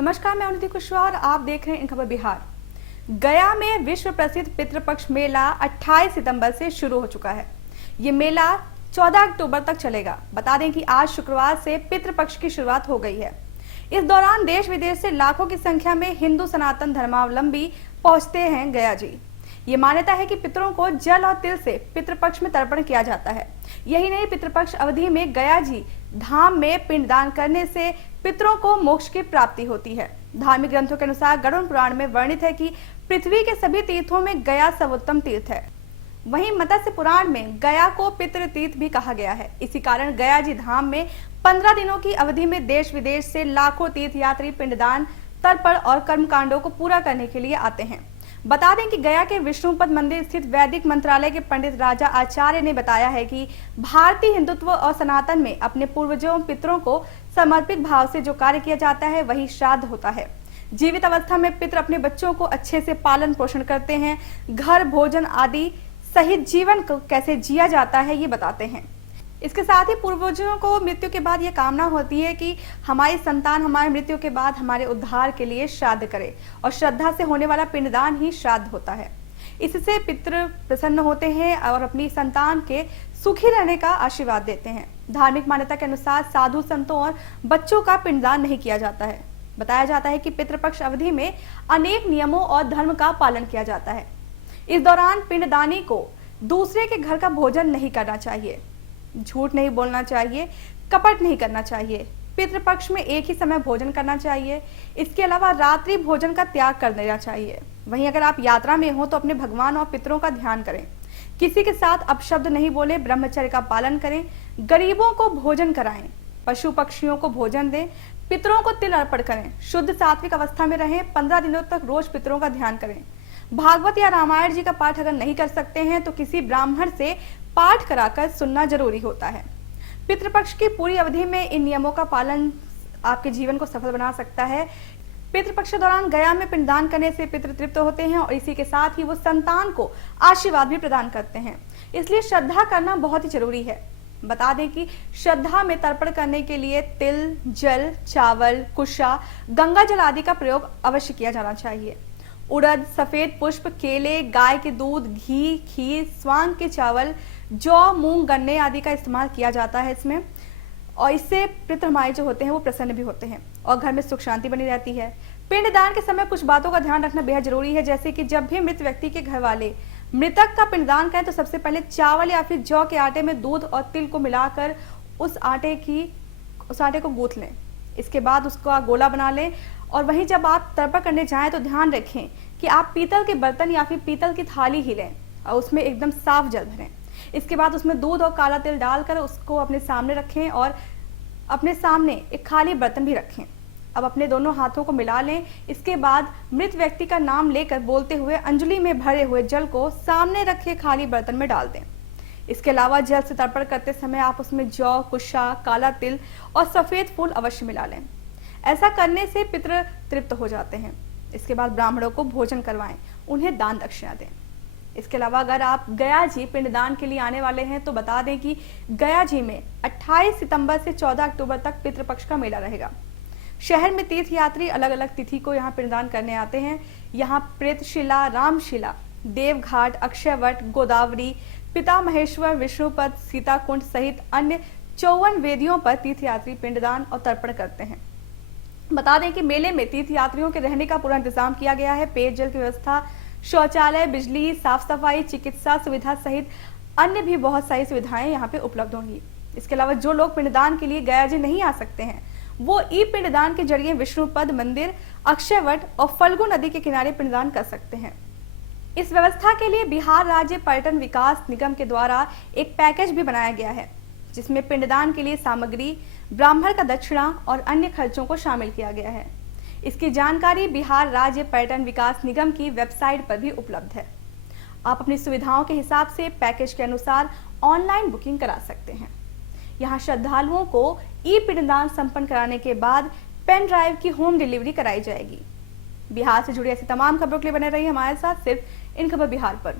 नमस्कार, मैं उन्नति कुशवाहा और आप देख रहे हैं इन खबर बिहार। गया में विश्व प्रसिद्ध पितृपक्ष मेला 28 सितंबर से शुरू हो चुका है। ये मेला 14 अक्टूबर तक चलेगा। बता दें कि आज शुक्रवार से पितृपक्ष की शुरुआत हो गई है। इस दौरान देश विदेश से लाखों की संख्या में हिंदू सनातन धर्मावलंबी पहुंचते हैं गया जी। ये मान्यता है कि पितरों को जल और तिल से पितृपक्ष में तर्पण किया जाता है। यही नहीं, पितृपक्ष अवधि में गया जी धाम में पिंडदान करने से पितरों को मोक्ष की प्राप्ति होती है। धार्मिक ग्रंथों के अनुसार गरुड़ पुराण में वर्णित है कि पृथ्वी के सभी तीर्थों में गया सर्वोत्तम तीर्थ है। वहीं मत्स्य पुराण में गया को पितृ तीर्थ भी कहा गया है। इसी कारण गया जी धाम में 15 दिनों की अवधि में देश विदेश से लाखों तीर्थयात्री पिंडदान, तर्पण और कर्मकांडों को पूरा करने के लिए आते हैं। बता दें कि गया के विष्णुपद मंदिर स्थित वैदिक मंत्रालय के पंडित राजा आचार्य ने बताया है कि भारतीय हिंदुत्व और सनातन में अपने पूर्वजों पितरों को समर्पित भाव से जो कार्य किया जाता है वही श्राद्ध होता है। जीवित अवस्था में पितर अपने बच्चों को अच्छे से पालन पोषण करते हैं। घर, भोजन आदि सहित जीवन को कैसे जिया जाता है ये बताते हैं। इसके साथ ही पूर्वजों को मृत्यु के बाद ये कामना होती है कि हमारी संतान हमारे मृत्यु के बाद हमारे उद्धार के लिए श्राद्ध करे, और श्रद्धा से होने वाला पिंडदान ही श्राद्ध होता है। इससे पितृ प्रसन्न होते हैं और अपनी संतान के सुखी रहने का आशीर्वाद देते हैं। धार्मिक मान्यता के अनुसार साधु संतों और बच्चों का पिंडदान नहीं किया जाता है। बताया जाता है कि पितृपक्ष अवधि में अनेक नियमों और धर्म का पालन किया जाता है। इस दौरान पिंडदानी को दूसरे के घर का भोजन नहीं करना चाहिए, झूठ नहीं बोलना चाहिए, कपट नहीं करना चाहिए। पितृपक्ष में एक ही समय भोजन करना चाहिए। इसके अलावा रात्रि भोजन का त्याग कर देना चाहिए। वहीं अगर आप यात्रा में हो तो अपने भगवान और पितरों का ध्यान करें। किसी के साथ अपशब्द नहीं बोले, ब्रह्मचर्य का पालन करें, गरीबों को भोजन कराएं, पशु पक्षियों को भोजन दें, पितरों को तिल अर्पण करें, शुद्ध सात्विक अवस्था में रहें, 15 दिनों तक रोज पितरों का ध्यान करें। भागवत या रामायण जी का पाठ अगर नहीं कर सकते हैं तो किसी ब्राह्मण से पाठ कराकर सुनना जरूरी होता है। पितृपक्ष की पूरी अवधि में इन नियमों का पालन आपके जीवन को सफल बना सकता है। पितृपक्ष के दौरान गया में पिंडदान करने से पितृ तृप्त होते हैं और इसी के साथ ही वो संतान को आशीर्वाद भी प्रदान करते हैं। इसलिए श्रद्धा करना बहुत ही जरूरी है। बता दें कि श्रद्धा में तर्पण करने के लिए तिल, जल, चावल, कुशा, गंगा जल आदि का प्रयोग अवश्य किया जाना चाहिए। उड़द, सफेद पुष्प, केले, गाय के दूध, घी, खीर, स्वांग के चावल, जौ, मूंग, गन्ने आदि का इस्तेमाल किया जाता है इसमें, और इससे पितृ हमारे जो होते हैं वो प्रसन्न भी होते हैं और घर में सुख शांति बनी रहती है। पिंडदान के समय कुछ बातों का ध्यान रखना बेहद जरूरी है, जैसे कि जब भी मृत व्यक्ति के घर वाले मृतक का पिंडदान करें तो सबसे पहले चावल या फिर जौ के आटे में दूध और तिल को मिलाकर उस आटे को गूंथ लें। इसके बाद उसका गोला बना लें, और वहीं जब आप तर्पण करने जाएं तो ध्यान रखें कि आप पीतल के बर्तन या फिर पीतल की थाली ही लें और उसमें एकदम साफ जल भरें। इसके बाद उसमें दूध और काला तिल डालकर उसको अपने सामने रखें और अपने सामने एक खाली बर्तन भी रखें। अब अपने दोनों हाथों को मिला लें। इसके बाद मृत व्यक्ति का नाम लेकर बोलते हुए अंजलि में भरे हुए जल को सामने रखे खाली बर्तन में डाल दें। इसके अलावा जल से तर्पण करते समय आप उसमें जौ, कुशा, काला तिल और सफेद फूल अवश्य मिला लें। ऐसा करने से पितृ तृप्त हो जाते हैं। इसके बाद ब्राह्मणों को भोजन करवाएं, उन्हें दान दक्षिणा दें। इसके अलावा अगर आप गया जी पिंडदान के लिए आने वाले हैं तो बता दें कि गया जी में 28 सितंबर से 14 अक्टूबर तक पितृपक्ष का मेला रहेगा। शहर में तीर्थयात्री अलग अलग तिथि को यहाँ पिंडदान करने आते हैं। यहाँ प्रेतशिला, रामशिला, देवघाट, अक्षयवट, गोदावरी, पिता महेश्वर, विष्णुपद, सीताकुंड सहित अन्य 54 वेदियों पर तीर्थयात्री पिंडदान और तर्पण करते हैं। बता दें कि मेले में तीर्थयात्रियों के रहने का पूरा इंतजाम किया गया है। पेयजल की व्यवस्था, शौचालय, बिजली, साफ सफाई, चिकित्सा सुविधा सहित अन्य भी बहुत सारी सुविधाएं यहाँ पे उपलब्ध होंगी। इसके अलावा जो लोग पिंडदान के लिए गया जी नहीं आ सकते हैं वो ई पिंडदान के जरिए विष्णुपद मंदिर, अक्षयवट और फल्गु नदी के किनारे पिंडदान कर सकते हैं। इस व्यवस्था के लिए बिहार राज्य पर्यटन विकास निगम के द्वारा एक पैकेज भी बनाया गया है, जिसमें पिंडदान के लिए सामग्री, ब्राह्मण का दक्षिणा और अन्य खर्चों को शामिल किया गया है। इसकी जानकारी बिहार राज्य पर्यटन विकास निगम की वेबसाइट पर भी उपलब्ध है। आप अपनी सुविधाओं के हिसाब से पैकेज के अनुसार ऑनलाइन बुकिंग करा सकते हैं। यहाँ श्रद्धालुओं को ई पिंडदान संपन्न कराने के बाद पेन ड्राइव की होम डिलीवरी कराई जाएगी। बिहार से जुड़ी ऐसी तमाम खबरों के लिए बने रहिए हमारे साथ सिर्फ इन खबर बिहार पर।